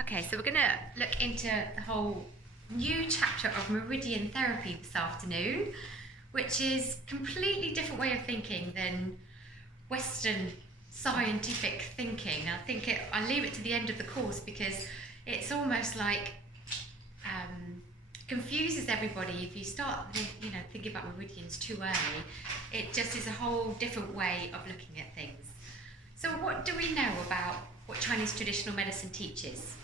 Okay, so we're going to look into the whole new chapter of Meridian therapy this afternoon, which is a completely different way of thinking than Western scientific thinking. I'll leave it to the end of the course because it's almost like confuses everybody if you start thinking about meridians too early. It just is a whole different way of looking at things. So what do we know about what Chinese traditional medicine teaches?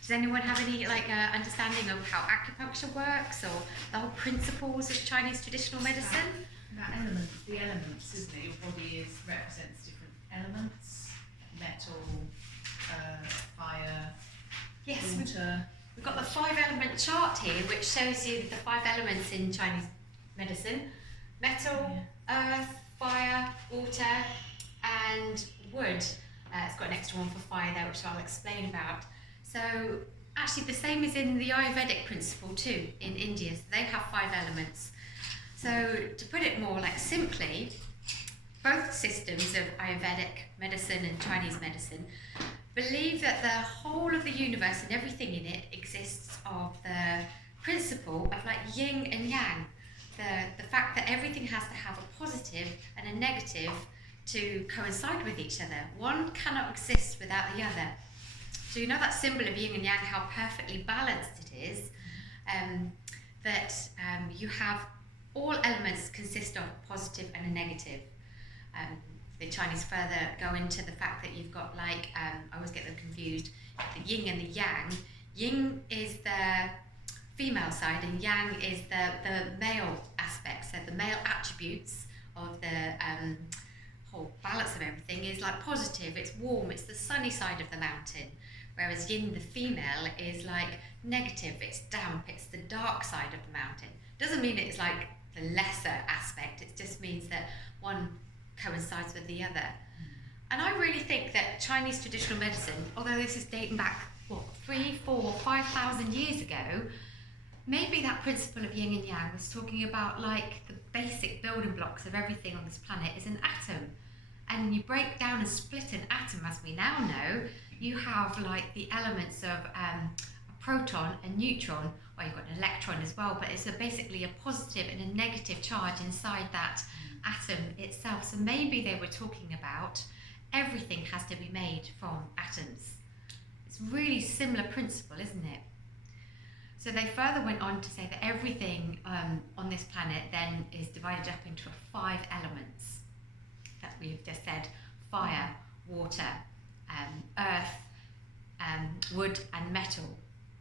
Does anyone have any understanding of how acupuncture works or the whole principles of Chinese traditional medicine? The elements, isn't it? Your body represents different elements: metal, fire, Yes, water. We've got the 5-element chart here, which shows you the 5 elements in Chinese medicine: metal, earth, fire, water, and wood. It's got an extra one for fire there, which I'll explain about. So actually the same is in the Ayurvedic principle too in India. So they have 5 elements. So to put it more simply, both systems of Ayurvedic medicine and Chinese medicine believe that the whole of the universe and everything in it exists of the principle of yin and yang. The fact that everything has to have a positive and a negative to coincide with each other. One cannot exist without the other. So you know that symbol of yin and yang, how perfectly balanced it is, you have all elements consist of a positive and a negative. The Chinese further go into the fact that you've got I always get them confused, the yin and the yang. Yin is the female side and yang is the male aspect. So the male attributes of the whole balance of everything is positive, it's warm, it's the sunny side of the mountain. Whereas yin, the female, is negative, it's damp, it's the dark side of the mountain. Doesn't mean it's the lesser aspect, it just means that one coincides with the other. And I really think that Chinese traditional medicine, although this is dating back, 3, 4, 5,000 years ago, maybe that principle of yin and yang was talking about the basic building blocks of everything on this planet is an atom. And you break down and split an atom, as we now know, you have the elements of a proton, a neutron, well, you've got an electron as well, but it's basically a positive and a negative charge inside that atom itself. So maybe they were talking about everything has to be made from atoms. It's really similar principle, isn't it? So they further went on to say that everything on this planet then is divided up into 5 elements that we've just said: fire, water, earth, wood and metal.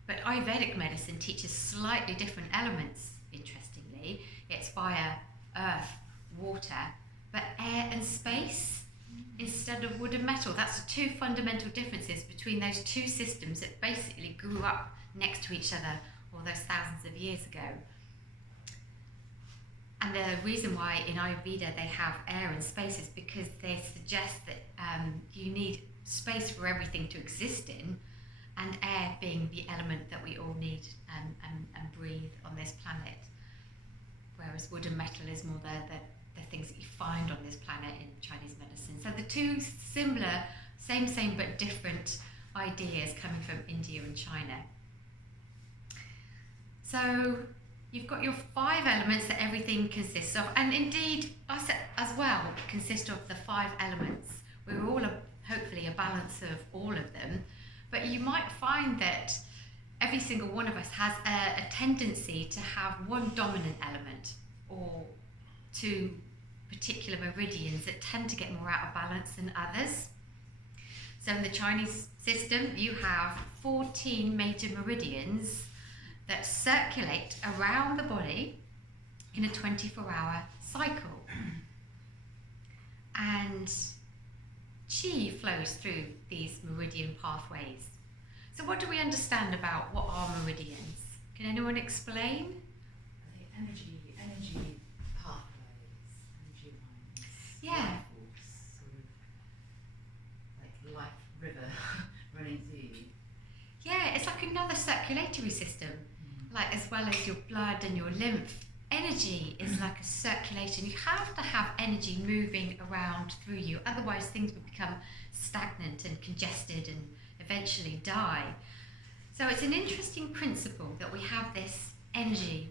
But Ayurvedic medicine teaches slightly different elements, interestingly. It's fire, earth, water, but air and space instead of wood and metal. That's the 2 fundamental differences between those 2 systems that basically grew up next to each other all those thousands of years ago. And the reason why in Ayurveda they have air and space is because they suggest that you need space for everything to exist in, and air being the element that we all need and breathe on this planet. Whereas wood and metal is more the things that you find on this planet in Chinese medicine. So the 2 similar, same but different ideas coming from India and China. So you've got your 5 elements that everything consists of, and indeed us as well consist of the 5 elements. We're all hopefully a balance of all of them, but you might find that every single one of us has a tendency to have one dominant element or 2 particular meridians that tend to get more out of balance than others. So in the Chinese system, you have 14 major meridians that circulate around the body in a 24-hour cycle. And qi flows through these meridian pathways. So what do we understand about what are meridians? Can anyone explain? The energy pathways, energy lines. Yeah. Sort of life river running through. Yeah, it's like another circulatory system. As well as your blood and your lymph, energy is like a circulation. You have to have energy moving around through you, otherwise things would become stagnant and congested and eventually die. So it's an interesting principle that we have this energy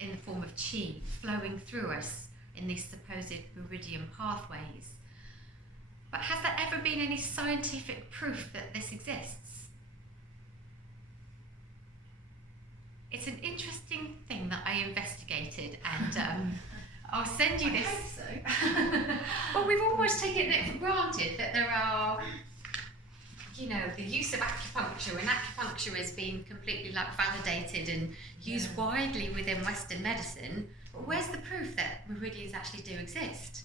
in the form of chi flowing through us in these supposed meridian pathways. But has there ever been any scientific proof that this exists? It's an interesting thing that I investigated, and I'll send you this. I hope so. Well, we've almost taken it for granted that there are, you know, the use of acupuncture, and acupuncture is being completely like validated and used widely within Western medicine. But where's the proof that meridians actually do exist?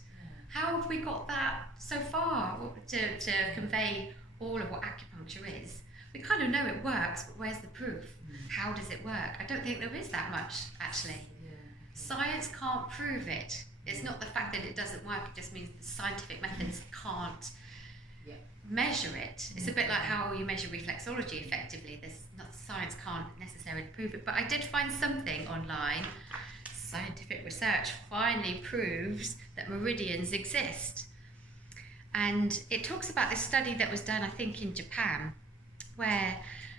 How have we got that so far to convey all of what acupuncture is? We kind of know it works, but where's the proof? How does it work? I don't think there is that much, actually. Science can't prove it. It's not the fact that it doesn't work, it just means the scientific methods can't measure it. It's a bit like how you measure reflexology effectively. Science can't necessarily prove it. But I did find something online. Scientific research finally proves that meridians exist. And it talks about this study that was done, I think, in Japan, where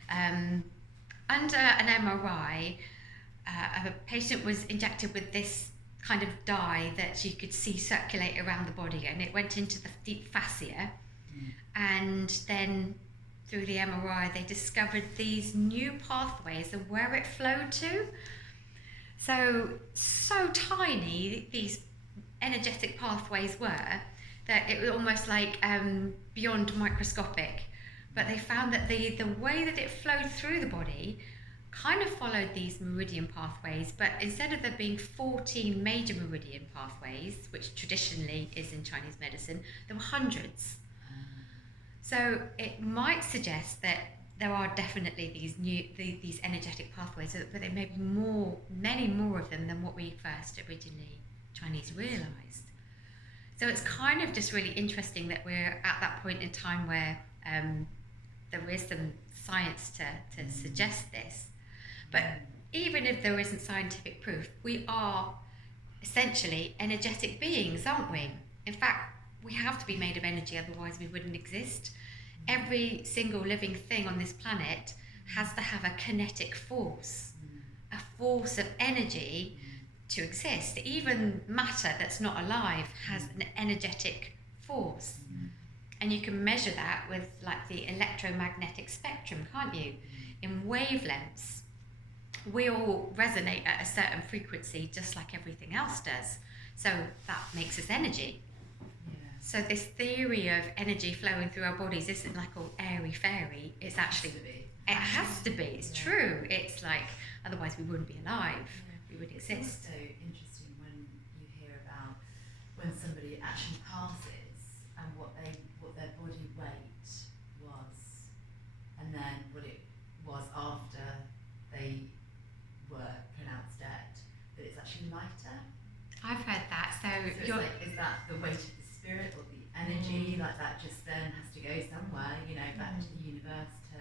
under an MRI, a patient was injected with this kind of dye that you could see circulate around the body, and it went into the deep fascia. And then through the MRI, they discovered these new pathways and where it flowed to. So tiny these energetic pathways were that it was almost like beyond microscopic. But they found that the way that it flowed through the body kind of followed these meridian pathways, but instead of there being 14 major meridian pathways, which traditionally is in Chinese medicine, there were hundreds. So it might suggest that there are definitely these energetic pathways, but there may be many more of them than what we first originally Chinese realised. So it's kind of just really interesting that we're at that point in time where there is some science to suggest this. But even if there isn't scientific proof, we are essentially energetic beings, aren't we? In fact, we have to be made of energy, otherwise we wouldn't exist. Every single living thing on this planet has to have a kinetic force, a force of energy to exist. Even matter that's not alive has an energetic force. And you can measure that with like the electromagnetic spectrum, can't you? In wavelengths. We all resonate at a certain frequency just like everything else does. So that makes us energy. So this theory of energy flowing through our bodies isn't like all airy-fairy. It's actually, it has to be. It's true. It's like, otherwise we wouldn't be alive. We would exist. It's also interesting when you hear about when somebody actually passes and what their body weight was, and then what it was after they were pronounced dead, that it's actually lighter. I've heard that. So it's like, is that the weight of the spirit or the energy? Like that just then has to go somewhere, you know, back to the universe to,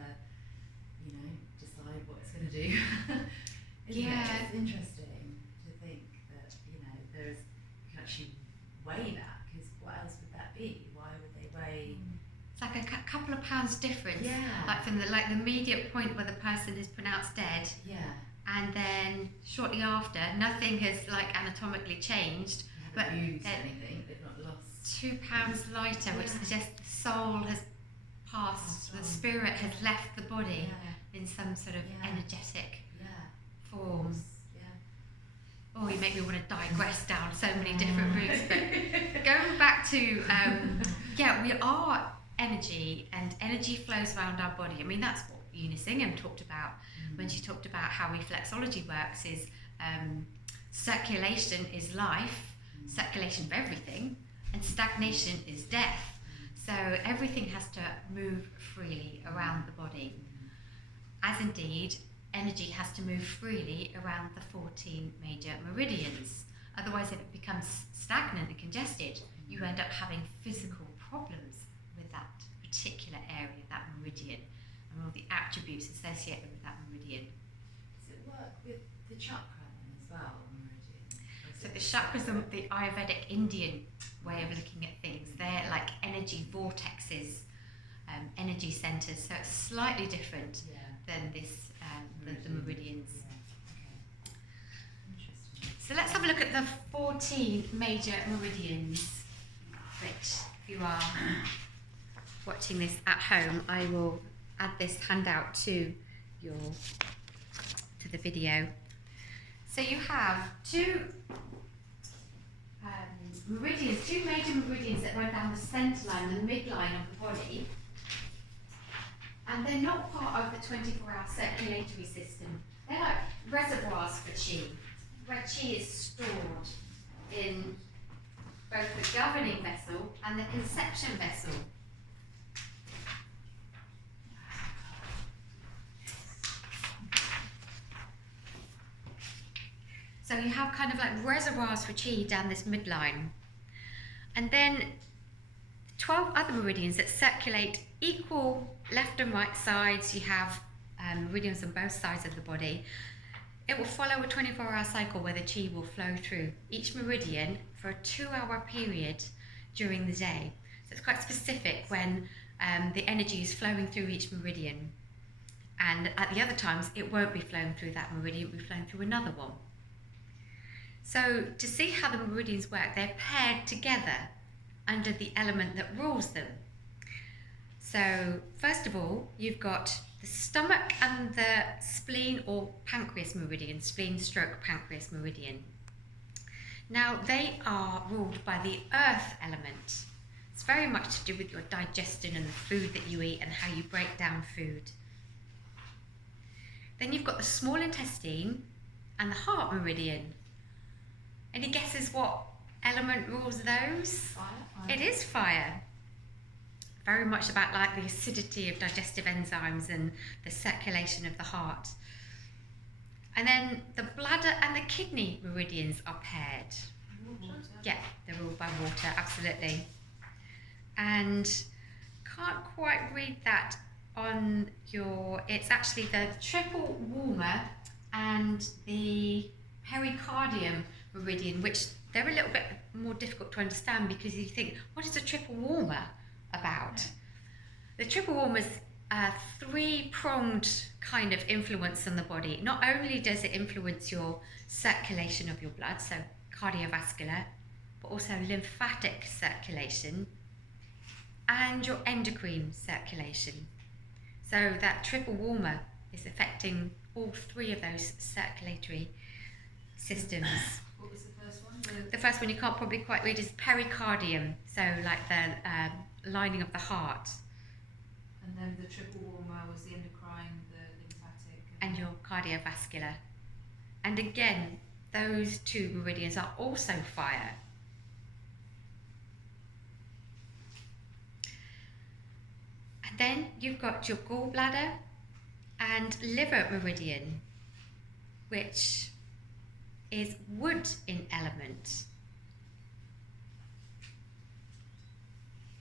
you know, decide what it's going to do. Isn't it? It's interesting to think that, you know, you can actually weigh that, because what else would that be? Why would they weigh? It's like a couple of pounds difference. Yeah. Like from the immediate point where the person is pronounced dead. Yeah. And then shortly after, nothing has like anatomically changed. They haven't used anything, they've not lost. 2 pounds lighter, which suggests the soul has passed, the spirit has left the body in some sort of energetic form. Oh, you make me want to digress down so many different routes. But going back to, we are energy, and energy flows around our body. I mean, that's what Eunice Ingham talked about when she talked about how reflexology works. Is circulation is life, circulation of everything, and stagnation is death. So everything has to move freely around the body, as indeed energy has to move freely around the 14 major meridians. Otherwise, if it becomes stagnant and congested, you end up having physical problems with that particular area, that meridian, and all the attributes associated with that meridian. Does it work with the chakra then as well, meridian? So the chakras are the Ayurvedic Indian way of looking at things. They're like energy vortexes. energy centers, so it's slightly different than this, the meridians. Yeah. Okay. Interesting. So let's have a look at the 14 major meridians, which if you are watching this at home, I will add this handout to the video. So you have two meridians, two major meridians that run down the centre line, the midline of the body, and they're not part of the 24-hour circulatory system. They're like reservoirs for chi, where chi is stored in both the governing vessel and the conception vessel. So you have kind of like reservoirs for chi down this midline. And then 12 other meridians that circulate equal left and right sides. You have meridians on both sides of the body. It will follow a 24-hour cycle where the chi will flow through each meridian for a 2-hour period during the day. So it's quite specific when the energy is flowing through each meridian. And at the other times, it won't be flowing through that meridian, it will be flowing through another one. So to see how the meridians work, they're paired together under the element that rules them. So first of all, you've got the stomach and the spleen or pancreas meridian, spleen/pancreas meridian. Now they are ruled by the earth element. It's very much to do with your digestion and the food that you eat and how you break down food. Then you've got the small intestine and the heart meridian. Any guesses what element rules those? Fire. It is fire. Very much about like the acidity of digestive enzymes and the circulation of the heart. And then the bladder and the kidney meridians are paired. Water. Yeah, they're ruled by water, absolutely. And can't quite read that on your, it's actually the triple warmer and the pericardium meridian, which they're a little bit more difficult to understand because you think, what is a triple warmer about? The triple warmer's a three-pronged kind of influence on the body. Not only does it influence your circulation of your blood, so cardiovascular, but also lymphatic circulation and your endocrine circulation. So that triple warmer is affecting all three of those circulatory systems. What was the first one? The first one you can't probably quite read is pericardium, so like the lining of the heart. And then the triple warmer was the endocrine, the lymphatic. And your cardiovascular. And again, those two meridians are also fire. And then you've got your gallbladder and liver meridian, which is wood in element.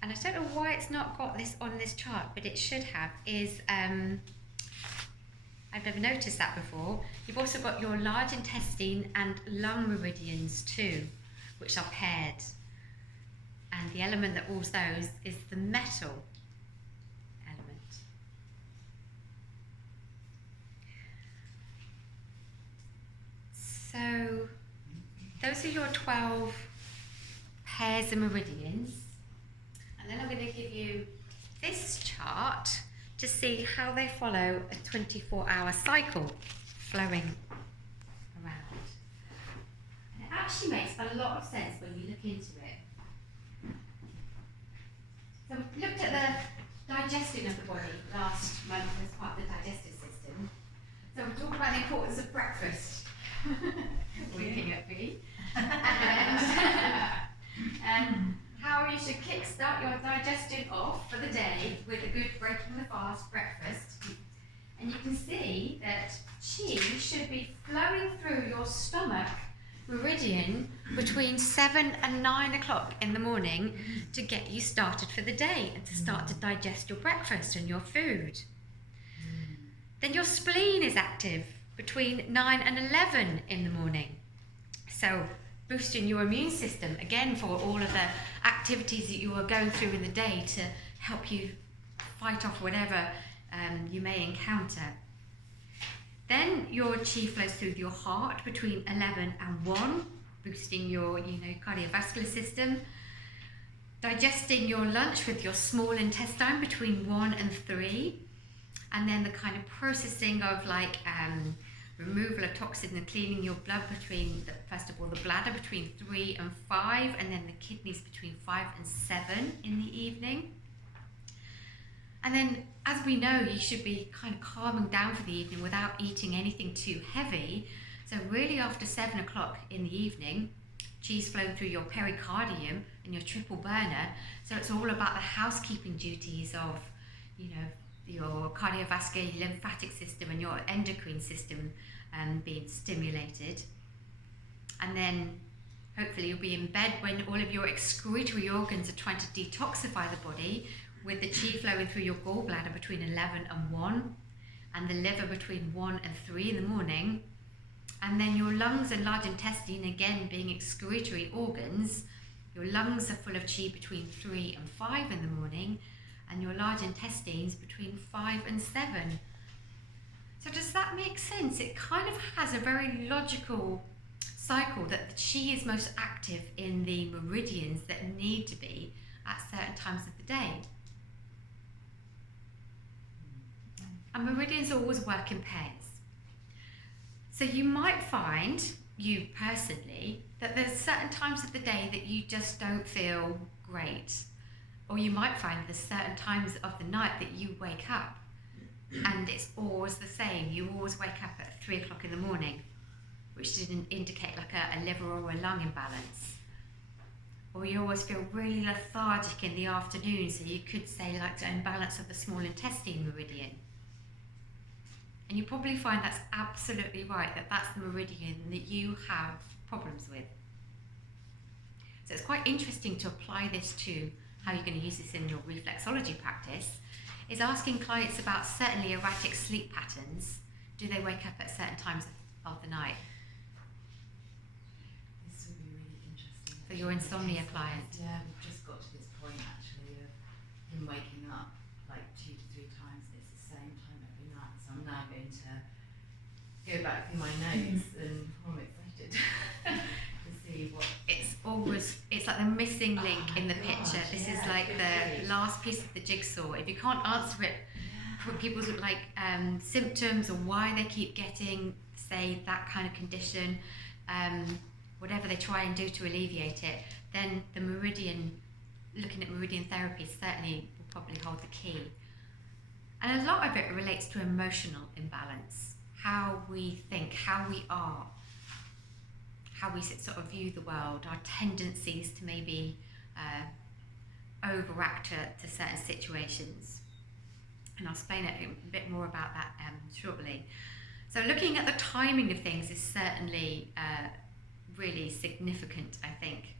And I don't know why it's not got this on this chart, but it should have, is, I've never noticed that before. You've also got your large intestine and lung meridians too, which are paired. And the element that rules those is the metal element. So those are your 12 pairs of meridians. And then I'm going to give you this chart to see how they follow a 24-hour cycle flowing around. And it actually makes a lot of sense when you look into it. So we looked at the digestion of the body last month as part of the digestive system. So we talked about the importance of breakfast. Winking at me. And how you should kickstart your digestion off for the day with a good breaking the fast breakfast. And you can see that chi should be flowing through your stomach meridian between 7 and 9 o'clock in the morning to get you started for the day and to start to digest your breakfast and your food. Then your spleen is active between 9 and 11 in the morning. So boosting your immune system, again, for all of the activities that you are going through in the day to help you fight off whatever you may encounter. Then your chi flows through your heart between 11 and 1, boosting your cardiovascular system. Digesting your lunch with your small intestine between 1 and 3. And then the kind of processing of removal of toxins and cleaning your blood between, first of all, the bladder between 3 and 5, and then the kidneys between 5 and 7 in the evening. And then, as we know, you should be kind of calming down for the evening without eating anything too heavy. So really after 7 o'clock in the evening, chi's flowing through your pericardium and your triple burner. So it's all about the housekeeping duties of, your cardiovascular, lymphatic system and your endocrine system being stimulated. And then hopefully you'll be in bed when all of your excretory organs are trying to detoxify the body, with the chi flowing through your gallbladder between 11 and 1, and the liver between 1 and 3 in the morning. And then your lungs and large intestine, again being excretory organs, your lungs are full of chi between 3 and 5 in the morning, and your large intestines between 5 and 7. So does that make sense? It kind of has a very logical cycle that the chi is most active in the meridians that need to be at certain times of the day. And meridians always work in pairs. So you might find, you personally, that there's certain times of the day that you just don't feel great. Or you might find there's certain times of the night that you wake up and it's always the same. You always wake up at 3 o'clock in the morning, which didn't indicate like a liver or a lung imbalance. Or you always feel really lethargic in the afternoon, so you could say like an imbalance of the small intestine meridian. And you probably find that's absolutely right, that's the meridian that you have problems with. So it's quite interesting to apply this to how you're going to use this in your reflexology practice, is asking clients about certainly erratic sleep patterns. Do they wake up at certain times of the night? This would be really interesting. For your insomnia client. Yeah, we've just got to this point actually of him waking up like 2 to 3 times and it's the same time every night. So I'm now going to go back through my notes and I'm excited to see what... It's like the missing link in the picture. This is like the last piece of the jigsaw. If you can't answer it, people's symptoms or why they keep getting, say, that kind of condition, whatever they try and do to alleviate it, then the meridian, looking at meridian therapy certainly will probably hold the key. And a lot of it relates to emotional imbalance, how we think, how we are, how we sort of view the world, our tendencies to maybe overact to certain situations. And I'll explain a bit more about that shortly. So looking at the timing of things is certainly really significant, I think.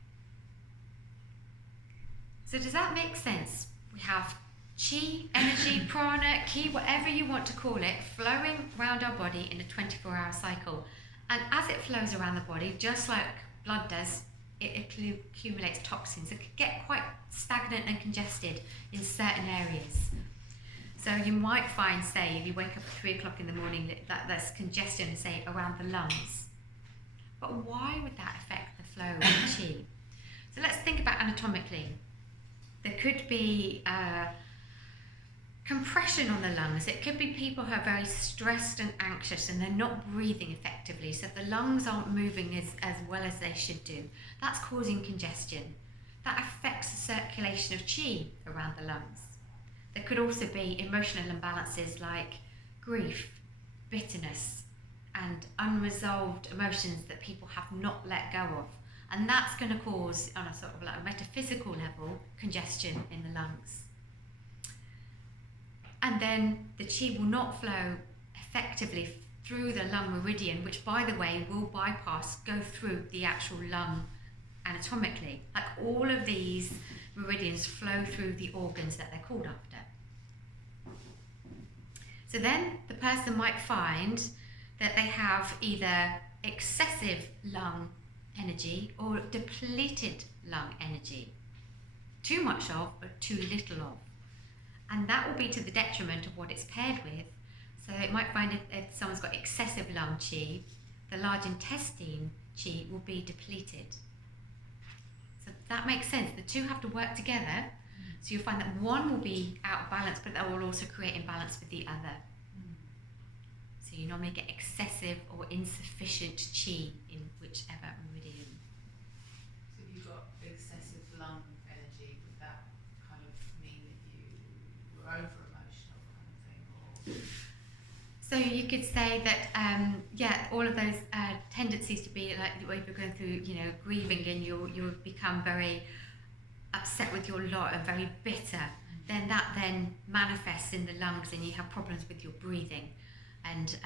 So does that make sense? We have chi, energy, prana, ki, whatever you want to call it, flowing around our body in a 24-hour cycle. And as it flows around the body, just like blood does, it accumulates toxins. It can get quite stagnant and congested in certain areas. So you might find, say, if you wake up at 3 o'clock in the morning, that there's congestion, say, around the lungs. But why would that affect the flow of chi? So let's think about anatomically. There could be compression on the lungs. It could be people who are very stressed and anxious and they're not breathing effectively, so the lungs aren't moving as well as they should do. That's causing congestion. That affects the circulation of chi around the lungs. There could also be emotional imbalances like grief, bitterness, and unresolved emotions that people have not let go of. And that's going to cause, on a sort of like a metaphysical level, congestion in the lungs. And then the chi will not flow effectively through the lung meridian, which, by the way, will go through the actual lung anatomically. Like all of these meridians flow through the organs that they're called after. So then the person might find that they have either excessive lung energy or depleted lung energy. Too much of, but too little of. and that will be to the detriment of what it's paired with. So it might find if someone's got excessive lung qi, the large intestine qi will be depleted. So that makes sense. The two have to work together. So you'll find that one will be out of balance, but that will also create imbalance with the other. So you normally get excessive or insufficient qi in whichever meridian. So if you've got excessive lung energy, would that kind of mean that you were over emotional kind of thing? Or? So you could say that, all of those tendencies to be like, if you're going through, grieving, and you'll become very upset with your lot and very bitter, then that then manifests in the lungs, and you have problems with your breathing, and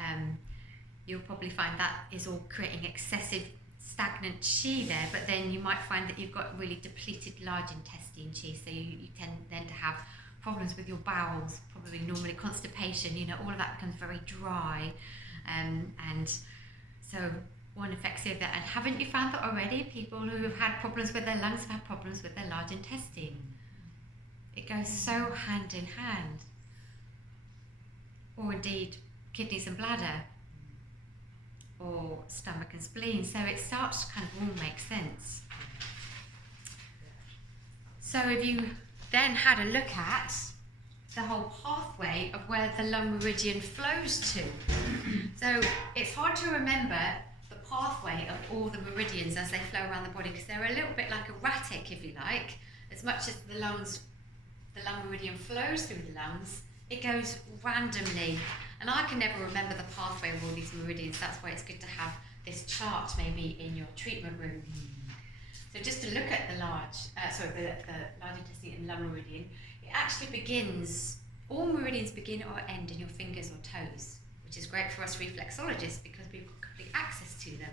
you'll probably find that is all creating excessive stagnant qi there. But then you might find that you've got really depleted large intestine qi, so you tend then to have problems with your bowels, probably normally constipation, all of that becomes very dry, and so one affects the other. And haven't you found that already? People who have had problems with their lungs have had problems with their large intestine. It goes so hand in hand. Or indeed kidneys and bladder, or stomach and spleen. So it starts to kind of all make sense. So if you then had a look at the whole pathway of where the lung meridian flows to. So it's hard to remember the pathway of all the meridians as they flow around the body, because they're a little bit like erratic, if you like. As much as the lung meridian flows through the lungs, it goes randomly. And I can never remember the pathway of all these meridians. That's why it's good to have this chart maybe in your treatment room. So just to look at the large intestine and lung meridian, it actually begins, all meridians begin or end in your fingers or toes, which is great for us reflexologists because we've got complete access to them.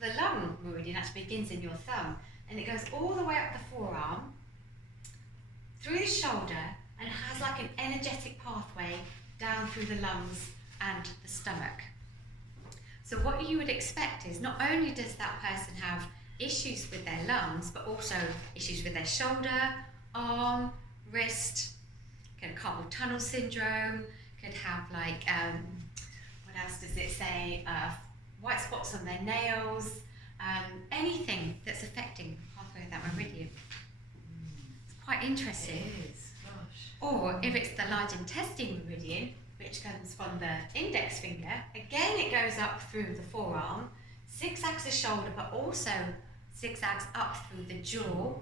The lung meridian actually begins in your thumb, and it goes all the way up the forearm, through the shoulder, and has like an energetic pathway down through the lungs and the stomach. So what you would expect is, not only does that person have issues with their lungs, but also issues with their shoulder, arm, wrist, could have carpal tunnel syndrome, could have like, what else does it say, white spots on their nails, anything that's affecting the pathway of that meridian. It's quite interesting. It is, gosh. Or if it's the large intestine meridian, which comes from the index finger, again it goes up through the forearm, zigzags the shoulder, but also zigzags up through the jaw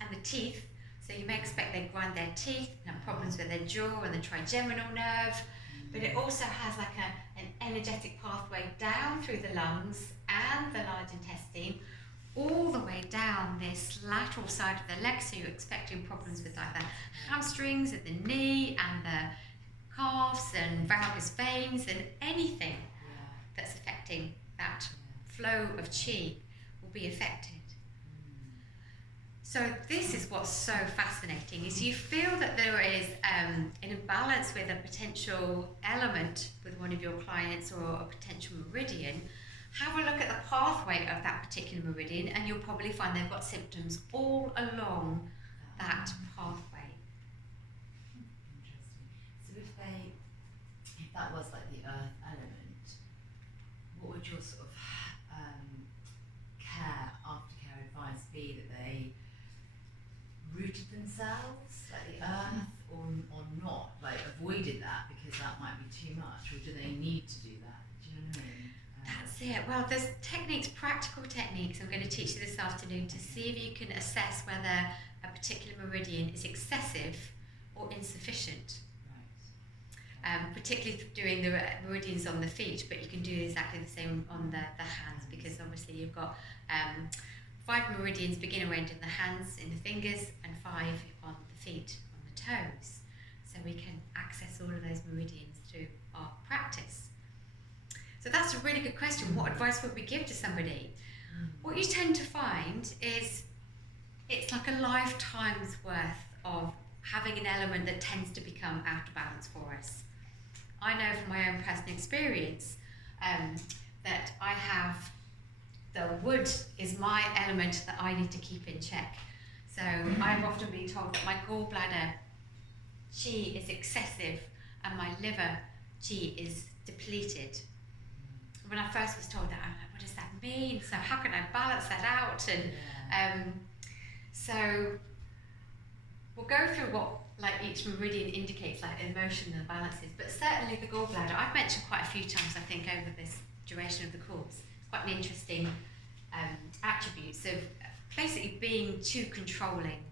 and the teeth. So you may expect they grind their teeth and have problems with their jaw and the trigeminal nerve, but it also has like an energetic pathway down through the lungs and the large intestine, all the way down this lateral side of the leg. So you're expecting problems with either hamstrings and the knee and the calves and varicose veins, and anything that's affecting that flow of qi will be affected. So this is what's so fascinating, is you feel that there is an imbalance with a potential element with one of your clients or a potential meridian. Have a look at the pathway of that particular meridian, and you'll probably find they've got symptoms all along that pathway. Interesting. So if that was like the earth element, what would your sort of aftercare advice be? That they rooted themselves like the earth, or not, like avoided that because that might be too much, or do they need to do that? Do you know what I mean? That's it. Well, there's techniques, practical techniques I'm going to teach you this afternoon to see if you can assess whether a particular meridian is excessive or insufficient. Particularly doing the meridians on the feet, but you can do exactly the same on the hands, because obviously you've got 5 meridians begin or end in the hands, in the fingers, and 5 on the feet, on the toes. So we can access all of those meridians through our practice. So that's a really good question. What advice would we give to somebody? What you tend to find is it's like a lifetime's worth of having an element that tends to become out of balance for us. I know from my own personal experience that I have, the wood is my element that I need to keep in check. So I've often been told that my gallbladder qi is excessive and my liver qi is depleted. When I first was told that, I'm like, what does that mean? So how can I balance that out? And so we'll go through what like each meridian indicates, like emotion and balances, but certainly the gallbladder, I've mentioned quite a few times, I think, over this duration of the course. It's quite an interesting attributes of basically being too controlling.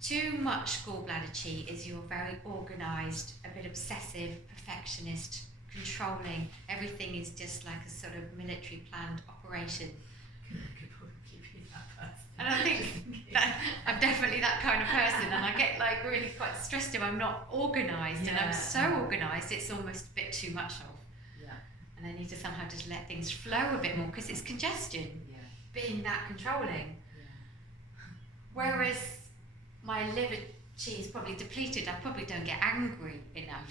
Too much gallbladder chi is you're very organised, a bit obsessive, perfectionist, controlling. Everything is just like a sort of military planned operation. And I think that I'm definitely that kind of person, and I get like really quite stressed if I'm not organised, and I'm so organised it's almost a bit too much of. And I need to somehow just let things flow a bit more because it's congestion, being that controlling. Whereas my liver chi is probably depleted, I probably don't get angry enough.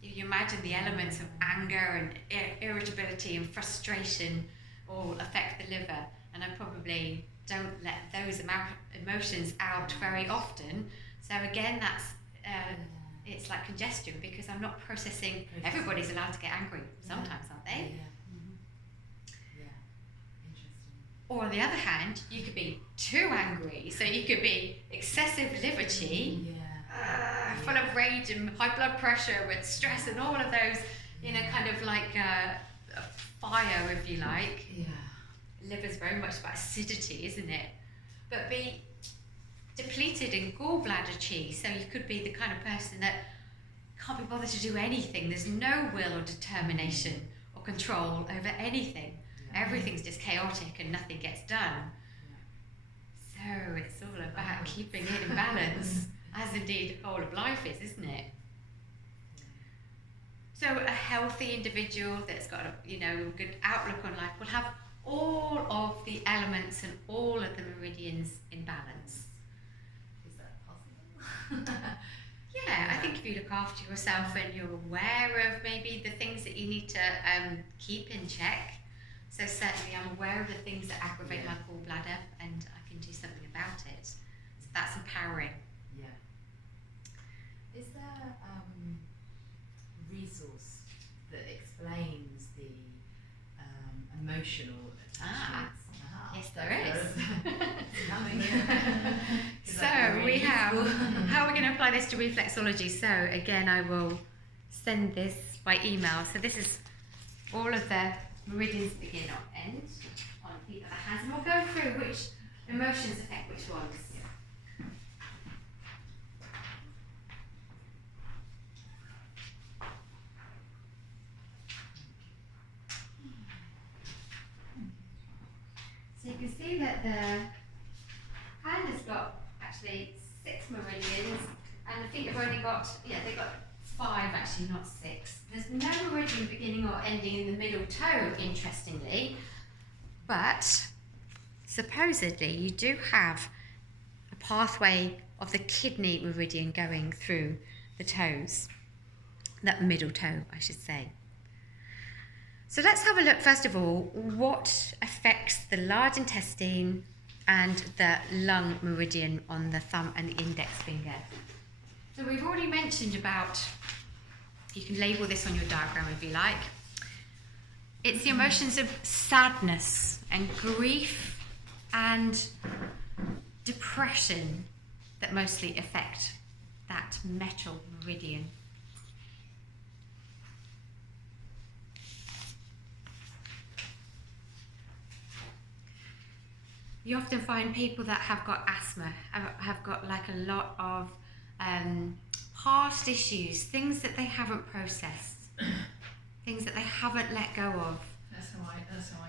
You imagine the elements of anger and irritability and frustration all affect the liver, and I probably don't let those emotions out very often. So again, that's it's like congestion because I'm not processing. Everybody's allowed to get angry sometimes, aren't they? Interesting. Or on the other hand, you could be too angry, so you could be excessive liver chi, full of rage and high blood pressure and stress and all of those, kind of like a fire, if you like. Liver's very much about acidity, isn't it? But be depleted in gallbladder chi, so you could be the kind of person that can't be bothered to do anything. There's no will or determination or control over anything. Everything's just chaotic and nothing gets done. So it's all about keeping it in balance, as indeed the whole of life is, isn't it? So a healthy individual that's got a good outlook on life will have all of the elements and all of the meridians in balance. Is that possible? I think if you look after yourself and you're aware of maybe the things that you need to keep in check. So certainly I'm aware of the things that aggravate my gallbladder and I can do something about it. So that's empowering. Is there a resource that explains the emotional attachments? Yes, there is. Is So we have, how are we going to apply this to reflexology? So again, I will send this by email. So this is all of the meridians begin or end on the other hands, and we'll go through which emotions affect which ones. So you can see that the hand has got actually 6 meridians, and the feet have only got, they've got 5 actually, not 6. There's no meridian beginning or ending in the middle toe, interestingly, but supposedly you do have a pathway of the kidney meridian going through the toes, that middle toe, I should say. So let's have a look, first of all, what affects the large intestine and the lung meridian on the thumb and the index finger. So we've already mentioned about, you can label this on your diagram if you like, it's the emotions of sadness and grief and depression that mostly affect that metal meridian. You often find people that have got asthma, have got like a lot of past issues, things that they haven't processed, things that they haven't let go of. That's how I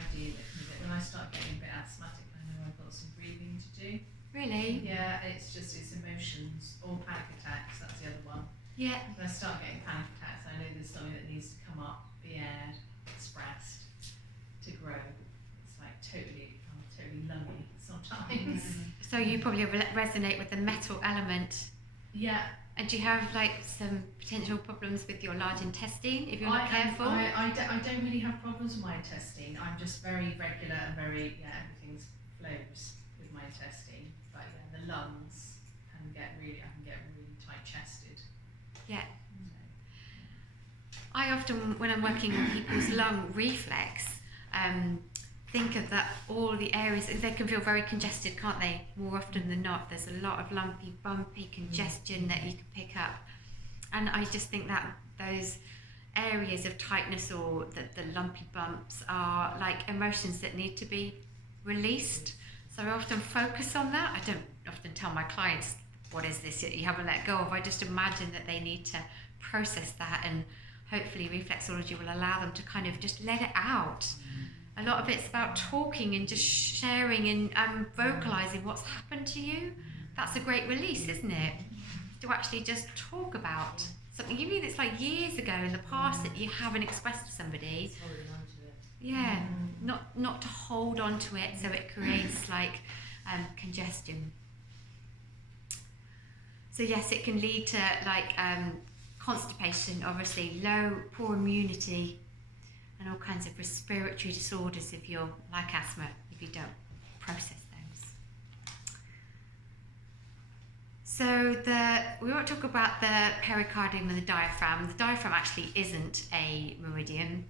deal with it. When I start getting a bit asthmatic, I know I've got some breathing to do. Really? Yeah, it's emotions or panic attacks. That's the other one. Yeah. When I start getting panic attacks, I know there's something that needs to come up, be aired, expressed, to grow. It's like totally lungy sometimes. So you probably resonate with the metal element. Yeah. And do you have like some potential problems with your large intestine if you're not careful? I don't really have problems with my intestine. I'm just very regular and everything flows with my intestine. But the lungs I can get really tight chested. Yeah. So, I often, when I'm working on people's lung reflex, think of that all the areas, they can feel very congested, can't they? More often than not, there's a lot of lumpy, bumpy congestion that you can pick up. And I just think that those areas of tightness or the lumpy bumps are like emotions that need to be released. So I often focus on that. I don't often tell my clients, what is this that you haven't let go of? I just imagine that they need to process that, and hopefully reflexology will allow them to kind of just let it out. A lot of it's about talking and just sharing and vocalizing what's happened to you. That's a great release, isn't it? To actually just talk about something, even if it's like years ago in the past that you haven't expressed to somebody. Just holding on to it. Yeah, not to hold on to it so it creates like congestion. So yes, it can lead to like constipation, obviously, poor immunity, and all kinds of respiratory disorders if you're like asthma, if you don't process those. So we won't talk about the pericardium and the diaphragm. The diaphragm actually isn't a meridian,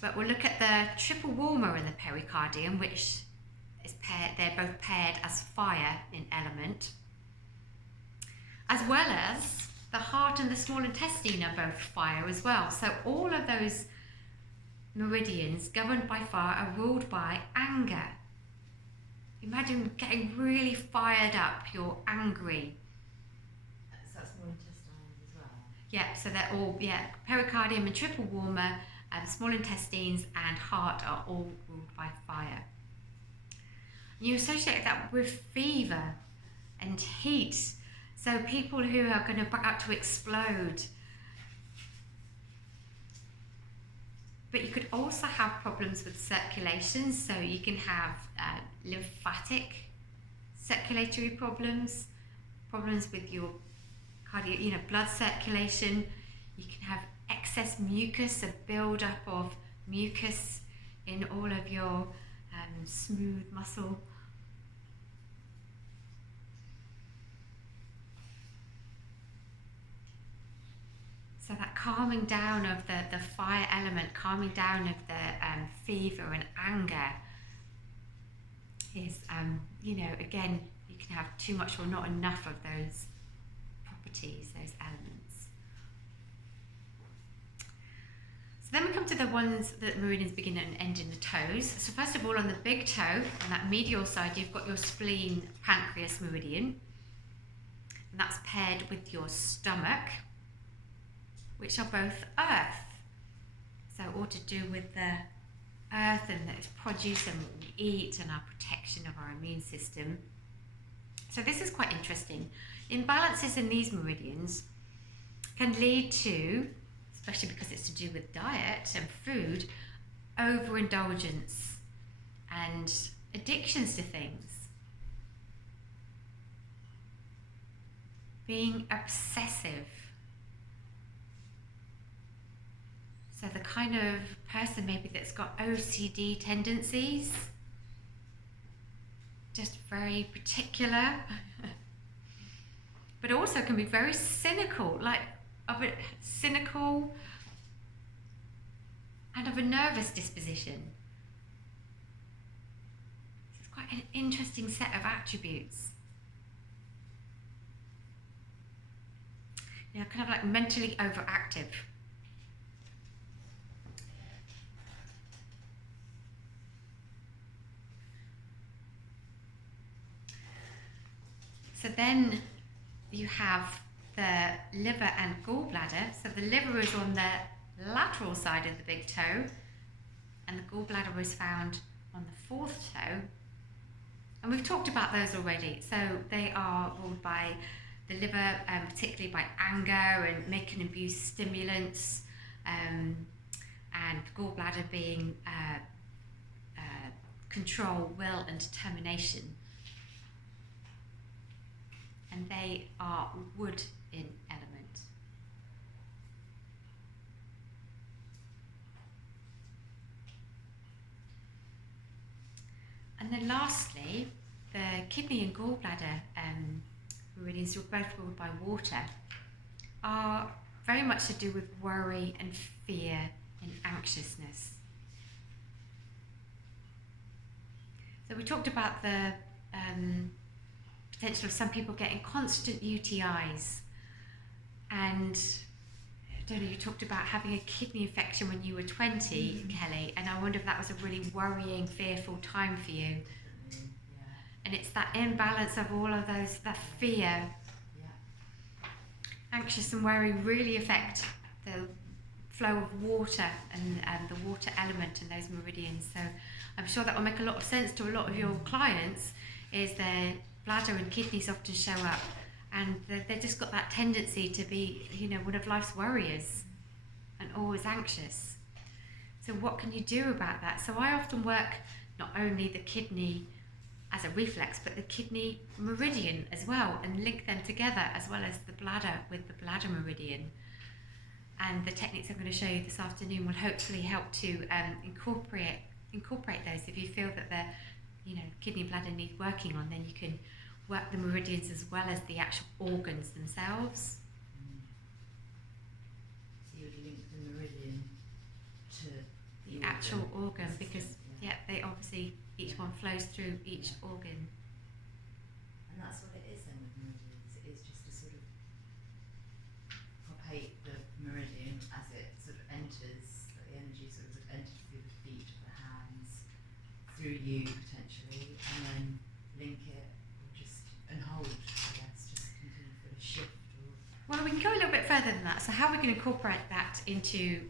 but we'll look at the triple warmer in the pericardium, which is paired, they're both paired as fire in element, as well as the heart and the small intestine are both fire as well. So all of those meridians governed by fire are ruled by anger. Imagine getting really fired up, you're angry. So that's small intestines as well. Yeah, so they're all, pericardium and triple warmer, small intestines and heart are all ruled by fire. You associate that with fever and heat. So people who are going to explode. But you could also have problems with circulation. So you can have lymphatic circulatory problems with your blood circulation. You can have excess mucus, a build-up of mucus in all of your smooth muscle. So that calming down of the fire element, calming down of the fever and anger is, again, you can have too much or not enough of those properties, those elements. So then we come to the ones that meridians begin and end in the toes. So first of all, on the big toe, on that medial side, you've got your spleen pancreas meridian, and that's paired with your stomach, which are both earth. So all to do with the earth and its produce and what we eat and our protection of our immune system. So this is quite interesting. Imbalances in these meridians can lead to, especially because it's to do with diet and food, overindulgence and addictions to things. Being obsessive. So the kind of person maybe that's got OCD tendencies, just very particular, but also can be very cynical, cynical and of a nervous disposition. It's quite an interesting set of attributes. Kind of like mentally overactive. So then you have the liver and gallbladder. So the liver is on the lateral side of the big toe, and the gallbladder is found on the fourth toe. And we've talked about those already. So they are ruled by the liver, particularly by anger and make and abuse stimulants, and gallbladder being control, will, and determination. And they are wood in element. And then lastly, the kidney and gallbladder meridians, both ruled by water, are very much to do with worry and fear and anxiousness. So we talked about the potential of some people getting constant UTIs, and I don't know, you talked about having a kidney infection when you were 20, Kelly, and I wonder if that was a really worrying, fearful time for you. Definitely, yeah. And it's that imbalance of all of those, that fear, Yeah. anxious and worry really affect the flow of water and the water element in those meridians. So I'm sure that will make a lot of sense to a lot of your clients, is their bladder and kidneys often show up, and they've just got that tendency to be, you know, one of life's worriers and always anxious. So what can you do about that? So I often work not only the kidney as a reflex, but the kidney meridian as well, and link them together, as well as the bladder with the bladder meridian. And the techniques I'm going to show you this afternoon will hopefully help to incorporate those. If you feel that the, you know, kidney and bladder need working on, then you can work the meridians as well as the actual organs themselves. So you would link the meridian to The actual organ, because they obviously, each one flows through each organ. And that's what it is then with meridians. It is just to sort of propagate the meridian as it sort of enters, the energy sort of enters through the feet, the hands, through you potentially, and then link it, or just, and hold, I guess, just continue for a shift. Well, we can go a little bit further than that. So how we can incorporate that into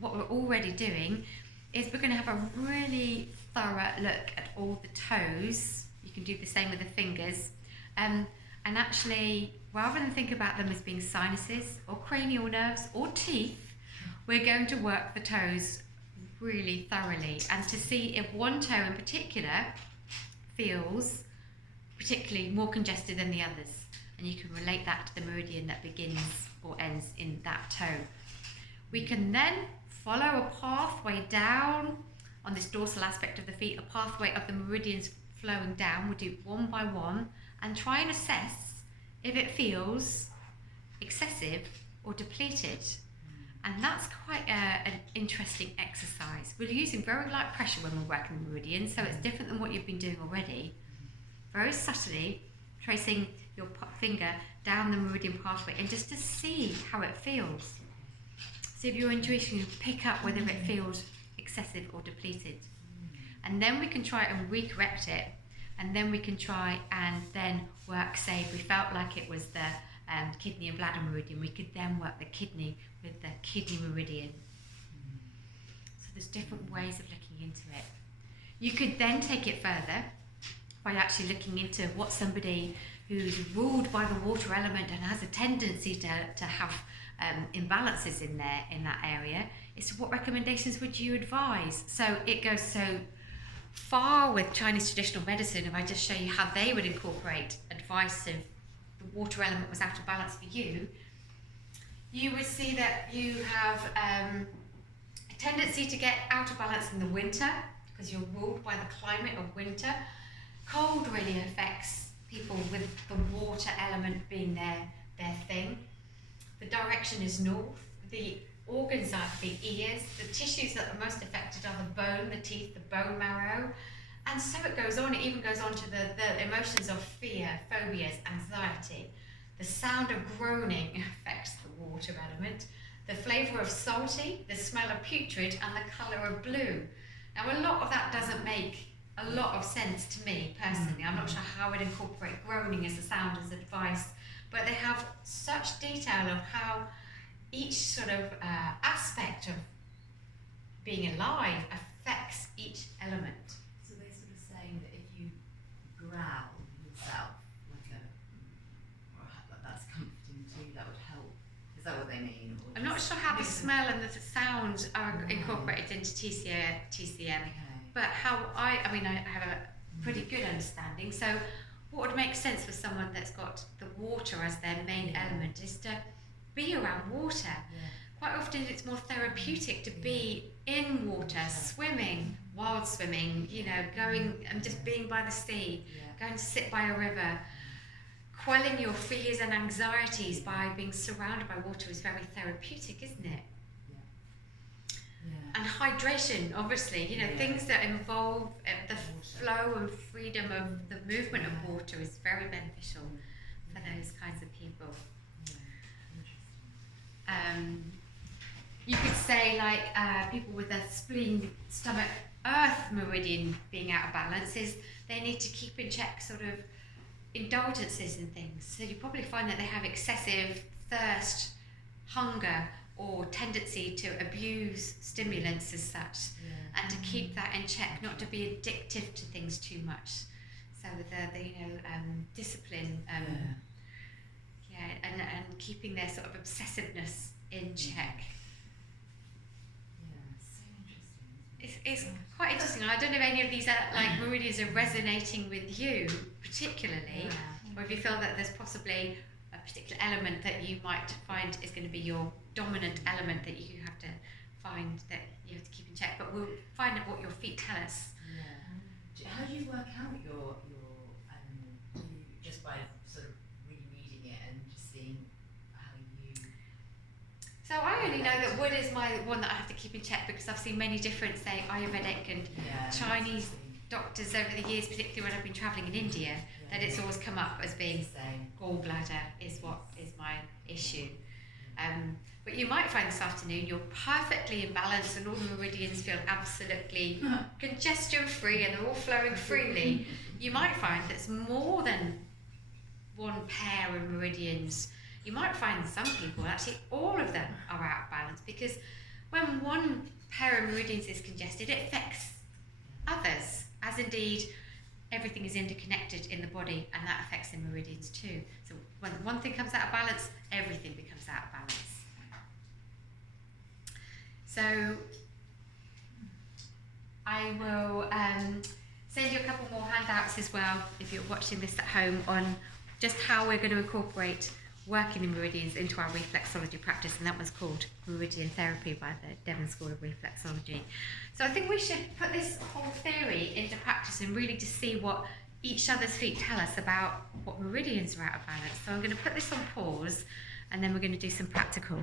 what we're already doing is we're going to have a really thorough look at all the toes. You can do the same with the fingers. And actually, rather than think about them as being sinuses or cranial nerves or teeth, we're going to work the toes really thoroughly, and to see if one toe in particular feels particularly more congested than the others. And you can relate that to the meridian that begins or ends in that toe. We can then follow a pathway down on this dorsal aspect of the feet, a pathway of the meridians flowing down. We'll do one by one and try and assess if it feels excessive or depleted. And that's quite an interesting exercise. We're using very light pressure when we're working the meridian, so it's different than what you've been doing already. Very subtly tracing your finger down the meridian pathway, and just to see how it feels. See if your intuition can pick up whether it feels excessive or depleted. And then we can try and recorrect it, and then we can try and then work, say if we felt like it was the kidney and bladder meridian, we could then work the kidney with the kidney meridian. So there's different ways of looking into it. You could then take it further by actually looking into what somebody who's ruled by the water element and has a tendency to have imbalances in that area, is what recommendations would you advise? So it goes so far with Chinese traditional medicine. If I just show you how they would incorporate advice if the water element was out of balance for you, you would see that you have a tendency to get out of balance in the winter because you're ruled by the climate of winter. Cold really affects people with the water element being their thing. The direction is north. The organs are the ears. The tissues that are most affected are the bone, the teeth, the bone marrow. And so it goes on. It even goes on to the emotions of fear, phobias, anxiety. The sound of groaning affects the water element. The flavour of salty, the smell of putrid, and the colour of blue. Now, a lot of that doesn't make a lot of sense to me personally. I'm not sure how I'd incorporate groaning as a sound as advice, but they have such detail of how each sort of aspect of being alive affects each element. So they're sort of saying that if you growl yourself like that's comforting too, that would help. Is that what they mean? Or I'm not sure how the smell and the sound are incorporated into TCM. But how I have a pretty good understanding. So what would make sense for someone that's got the water as their main element is to be around water. Quite often it's more therapeutic to be in water, swimming, wild swimming, going and just being by the sea, going to sit by a river. quelling your fears and anxieties by being surrounded by water is very therapeutic, isn't it? Yeah. And hydration, obviously, you know, Yeah. things that involve the Water. flow and freedom of the movement of Yeah. water is very beneficial for those kinds of people. Yeah. Interesting. You could say, like, people with a spleen, stomach, earth meridian being out of balance is they need to keep in check sort of indulgences and things. So you probably find that they have excessive thirst, hunger, or tendency to abuse stimulants as such, Yeah. and to keep that in check, not to be addictive to things too much. So the discipline, and keeping their sort of obsessiveness in check. Yeah. So interesting. It's quite interesting. I don't know if any of these meridians are resonating with you particularly, or if you feel that there's possibly a particular element that you might find is going to be your dominant element that you have to find that you have to keep in check. But we'll find out what your feet tell us. Yeah. How do you work out your just by sort of rereading it and just seeing how you? So I only know that wood is my one that I have to keep in check because I've seen many different, say, Ayurvedic and Chinese doctors over the years, particularly when I've been travelling in India, that it's always come up as being gallbladder is what is my issue. But you might find this afternoon you're perfectly in balance and all the meridians feel absolutely congestion free and they're all flowing freely. You might find there's more than one pair of meridians. You might find some people, actually all of them are out of balance, because when one pair of meridians is congested, it affects others, as indeed everything is interconnected in the body, and that affects the meridians too. So when one thing comes out of balance, everything becomes out of balance. So I will send you a couple more handouts as well, if you're watching this at home, on just how we're going to incorporate working the meridians into our reflexology practice, and that one's called Meridian Therapy by the Devon School of Reflexology. So I think we should put this whole theory into practice and really just see what each other's feet tell us about what meridians are out of balance. So I'm going to put this on pause and then we're going to do some practical